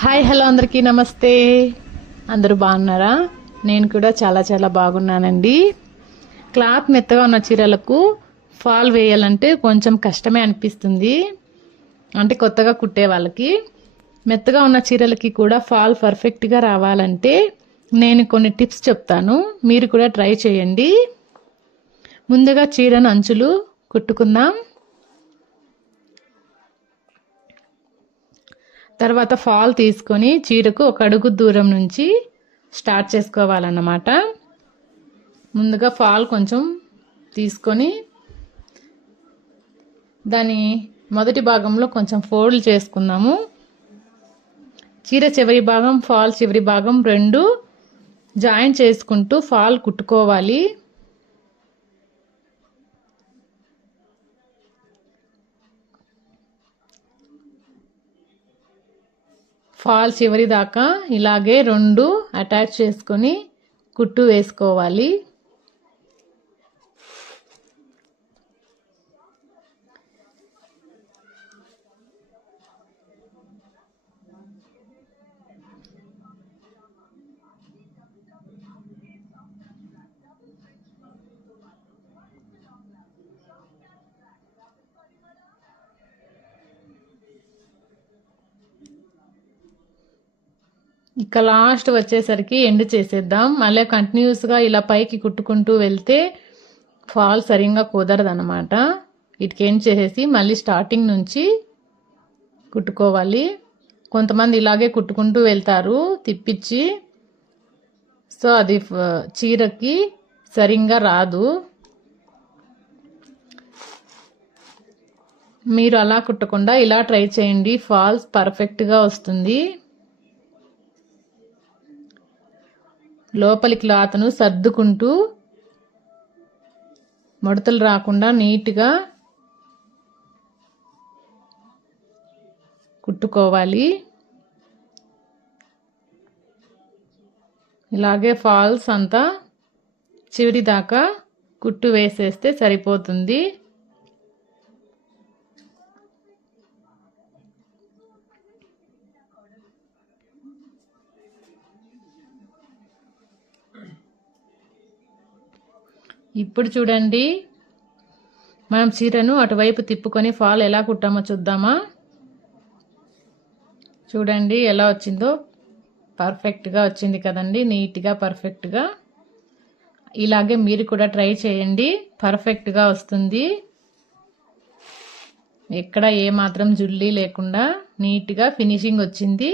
Hi hello అందరికీ నమస్తే. అందరూ బాగున్నారా? నేను కూడా చాలా చాలా బాగున్నానండి. క్లాత్ మెత్తగా ఉన్న చీరలకు ఫాల్ వేయాలంటే కొంచెం కష్టమే అనిపిస్తుంది, అంటే కొత్తగా కుట్టే వాళ్ళకి. మెత్తగా ఉన్న చీరలకి కూడా ఫాల్ పర్ఫెక్ట్గా రావాలంటే నేను కొన్ని టిప్స్ చెప్తాను, మీరు కూడా ట్రై చేయండి. ముందుగా చీరను అంచులు కుట్టుకుందాం. తర్వాత ఫాల్ తీసుకొని చీరకు ఒక అడుగు దూరం నుంచి స్టార్ట్ చేసుకోవాలన్నమాట. ముందుగా ఫాల్ కొంచెం తీసుకొని దాని మొదటి భాగంలో కొంచెం ఫోల్డ్ చేసుకుందాము. చీర చివరి భాగం ఫాల్ చివరి భాగం రెండు జాయింట్ చేసుకుంటూ ఫాల్ కుట్టుకోవాలి. ఫాల్ చివరి దాకా ఇలాగే రెండు అటాచ్ చేసుకొని కుట్టు వేసుకోవాలి. ఇక లాస్ట్ వచ్చేసరికి ఎండ్ చేసేద్దాం. మళ్ళీ కంటిన్యూస్గా ఇలా పైకి కుట్టుకుంటూ వెళ్తే ఫాల్ సరిగ్గా కుదరదు అనమాట. ఇటుకి ఎండ్ చేసేసి మళ్ళీ స్టార్టింగ్ నుంచి కుట్టుకోవాలి. కొంతమంది ఇలాగే కుట్టుకుంటూ వెళ్తారు తిప్పించి, సో అది చీరకి సరిగ్గా రాదు. మీరు అలా కుట్టకుండా ఇలా ట్రై చేయండి, ఫాల్స్ పర్ఫెక్ట్గా వస్తుంది. లోపలి క్లాత్ను సర్దుకుంటూ ముడతలు రాకుండా నీట్గా కుట్టుకోవాలి. ఇలాగే ఫాల్స్ అంతా చివరి దాకా కుట్టు వేసేస్తే సరిపోతుంది. ఇప్పుడు చూడండి, మనం చీరను అటువైపు తిప్పుకొని ఫాల్ ఎలా కుట్టామో చూద్దామా. చూడండి ఎలా వచ్చిందో, పర్ఫెక్ట్గా వచ్చింది కదండి, నీట్గా పర్ఫెక్ట్గా. ఇలాగే మీరు కూడా ట్రై చేయండి, పర్ఫెక్ట్గా వస్తుంది. ఎక్కడ ఏమాత్రం జుల్లి లేకుండా నీట్గా ఫినిషింగ్ వచ్చింది.